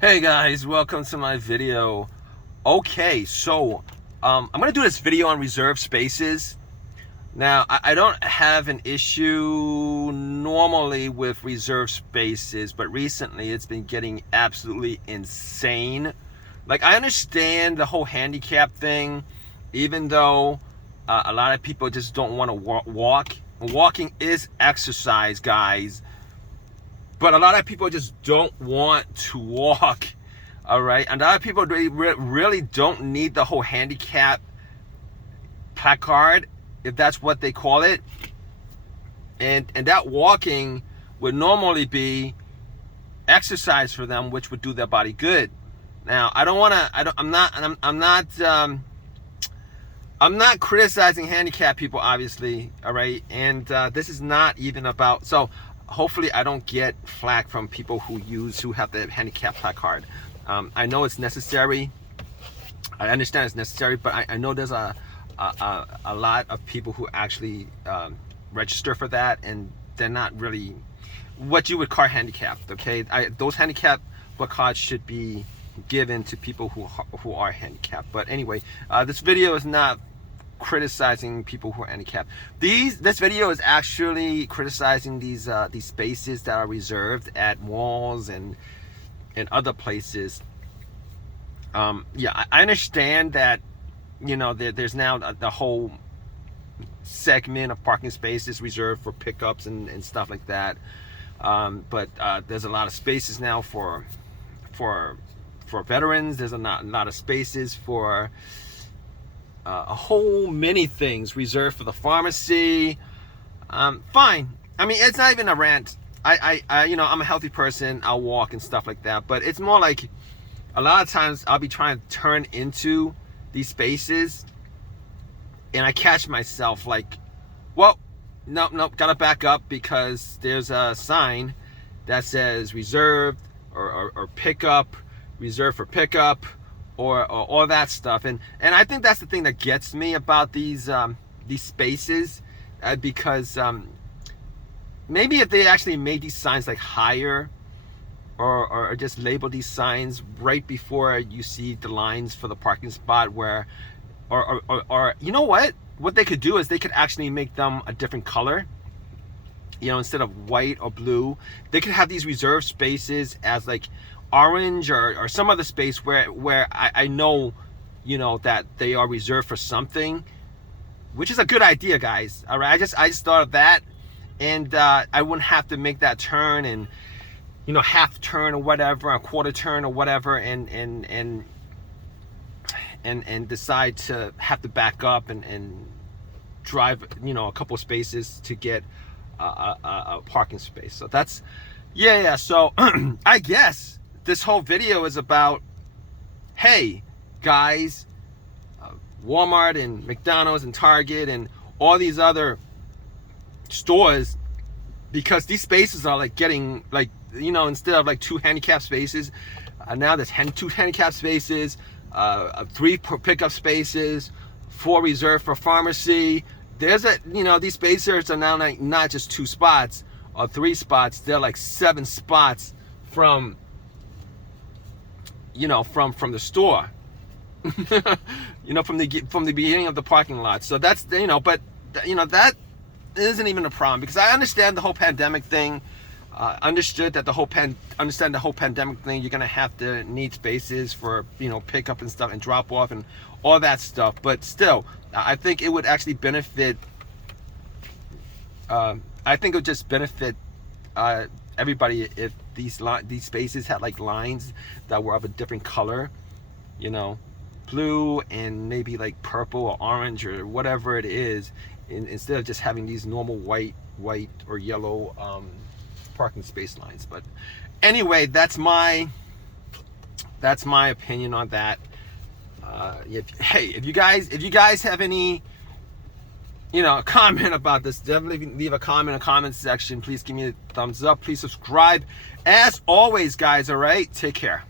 Hey guys, welcome to my video. Okay, so I'm gonna do this video on reserved spaces. Now, I don't have an issue normally with reserved spaces, but recently it's been getting absolutely insane. Like, I understand the whole handicap thing, even though a lot of people just don't want to walk. Walking is exercise, guys. But a lot of people just don't want to walk, all right? And a lot of people really don't need the whole handicap placard, if that's what they call it. And that walking would normally be exercise for them, which would do their body good. Now, I'm not criticizing handicapped people, obviously, all right? And this is not even about, so hopefully I don't get flack from people who have the handicap placard. I know it's necessary. I understand it's necessary, but I know there's a lot of people who actually register for that, and they're not really what you would call handicapped. Okay, those handicap placards should be given to people who are handicapped. But anyway, this video is not criticizing people who are handicapped. This video is actually criticizing these spaces that are reserved at malls and other places. Yeah, I understand that, you know, there's now the whole segment of parking spaces reserved for pickups and stuff like that. But there's a lot of spaces now for veterans. There's a lot of spaces for a whole many things reserved for the pharmacy. Fine. I mean, it's not even a rant. I you know, I'm a healthy person. I'll walk and stuff like that. But it's more like a lot of times I'll be trying to turn into these spaces, and I catch myself like, well, nope, gotta back up because there's a sign that says reserved or pickup, reserved for pickup, or all that stuff. And I think that's the thing that gets me about these spaces, because maybe if they actually made these signs like higher, or just label these signs right before you see the lines for the parking spot, where or you know what they could do is they could actually make them a different color. You know, instead of white or blue, they could have these reserved spaces as like orange or some other space where I know, you know, that they are reserved for something, which is a good idea, guys. All right, I just thought of that, and I wouldn't have to make that turn, and you know, half turn or whatever, a quarter turn or whatever, and decide to have to back up and drive, you know, a couple spaces to get a parking space. So that's yeah. So I guess this whole video is about, hey guys, Walmart and McDonald's and Target and all these other stores, because these spaces are like getting like, you know, instead of like 2 handicap spaces, now there's 2 handicap spaces, 3 pickup spaces, 4 reserved for pharmacy. There's you know, these spaces are now like not just 2 spots or 3 spots, they're like 7 spots from, you know, from the store. You know, from the beginning of the parking lot. So that's, you know, but you know, that isn't even a problem, because I understand the whole pandemic thing. Understand the whole pandemic thing. You're gonna have to need spaces for, you know, pickup and stuff and drop off and all that stuff. But still, I think it would actually benefit. I think it would just benefit everybody if these spaces had like lines that were of a different color, you know, blue and maybe like purple or orange or whatever it is, instead of just having these normal white or yellow parking space lines. But anyway, that's my opinion on that. If you guys have any, you know, comment about this, definitely leave a comment in the comment section. Please give me a thumbs up. Please subscribe. As always, guys, all right, take care.